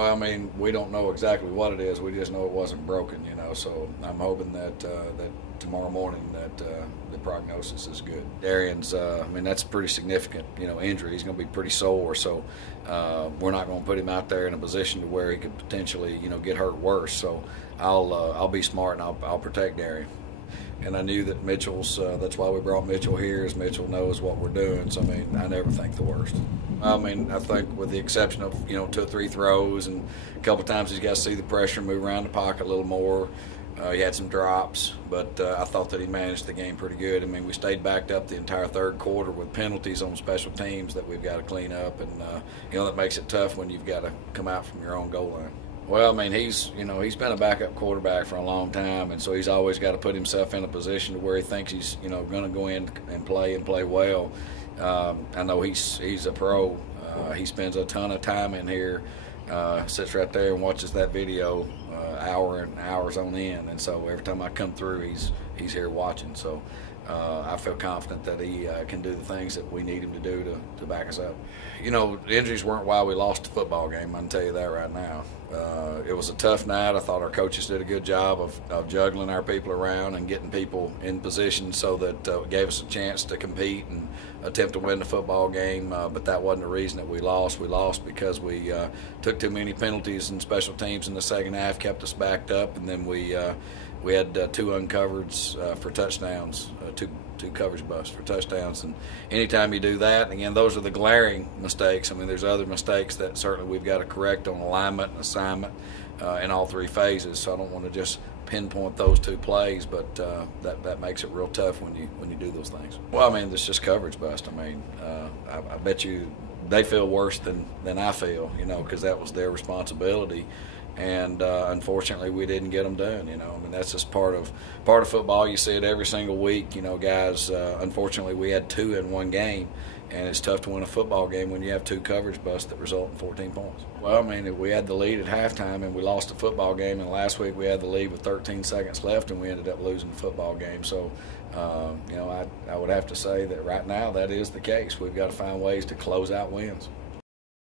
Well, I mean, we don't know exactly what it is. We just know it wasn't broken, you know. So I'm hoping that that tomorrow morning that the prognosis is good. Darian's, I mean, that's a pretty significant, you know, injury. He's going to be pretty sore, so we're not going to put him out there in a position to where he could potentially, you know, get hurt worse. So I'll be smart and I'll protect Darian. And I knew that Mitchell's, that's why we brought Mitchell here, is Mitchell knows what we're doing. So, I mean, I never think the worst. I mean, I think with the exception of, you know, 2 or 3 throws and a couple of times he's got to see the pressure, move around the pocket a little more. He had some drops, but I thought that he managed the game pretty good. I mean, we stayed backed up the entire third quarter with penalties on special teams that we've got to clean up. And, you know, that makes it tough when you've got to come out from your own goal line. Well, I mean, he's been a backup quarterback for a long time, and so he's always got to put himself in a position to where he thinks he's, you know, going to go in and play well. I know he's a pro. He spends a ton of time in here, sits right there and watches that video hour and hours on end, and so every time I come through, he's here watching. So I feel confident that he can do the things that we need him to do to back us up. You know, the injuries weren't why we lost the football game, I can tell you that right now. It was a tough night. I thought our coaches did a good job of juggling our people around and getting people in position so that it gave us a chance to compete and attempt to win the football game, but that wasn't the reason that we lost. We lost because we took too many penalties and special teams in the second half, kept us backed up, and then we had 2 uncovereds for touchdowns, two coverage busts for touchdowns. And anytime you do that, and again, those are the glaring mistakes. I mean, there's other mistakes that certainly we've got to correct on alignment and assignment in all 3 phases. So I don't want to just pinpoint those 2 plays, but that makes it real tough when you do those things. Well, I mean, it's just coverage bust. I mean, I bet you they feel worse than I feel, you know, because that was their responsibility. And unfortunately, we didn't get them done. You know, I mean, that's just part of football. You see it every single week. You know, guys. Unfortunately, we had 2 in one game, and it's tough to win a football game when you have 2 coverage busts that result in 14 points. Well, I mean, we had the lead at halftime, and we lost the football game. And last week we had the lead with 13 seconds left, and we ended up losing the football game. So, you know, I would have to say that right now that is the case. We've got to find ways to close out wins.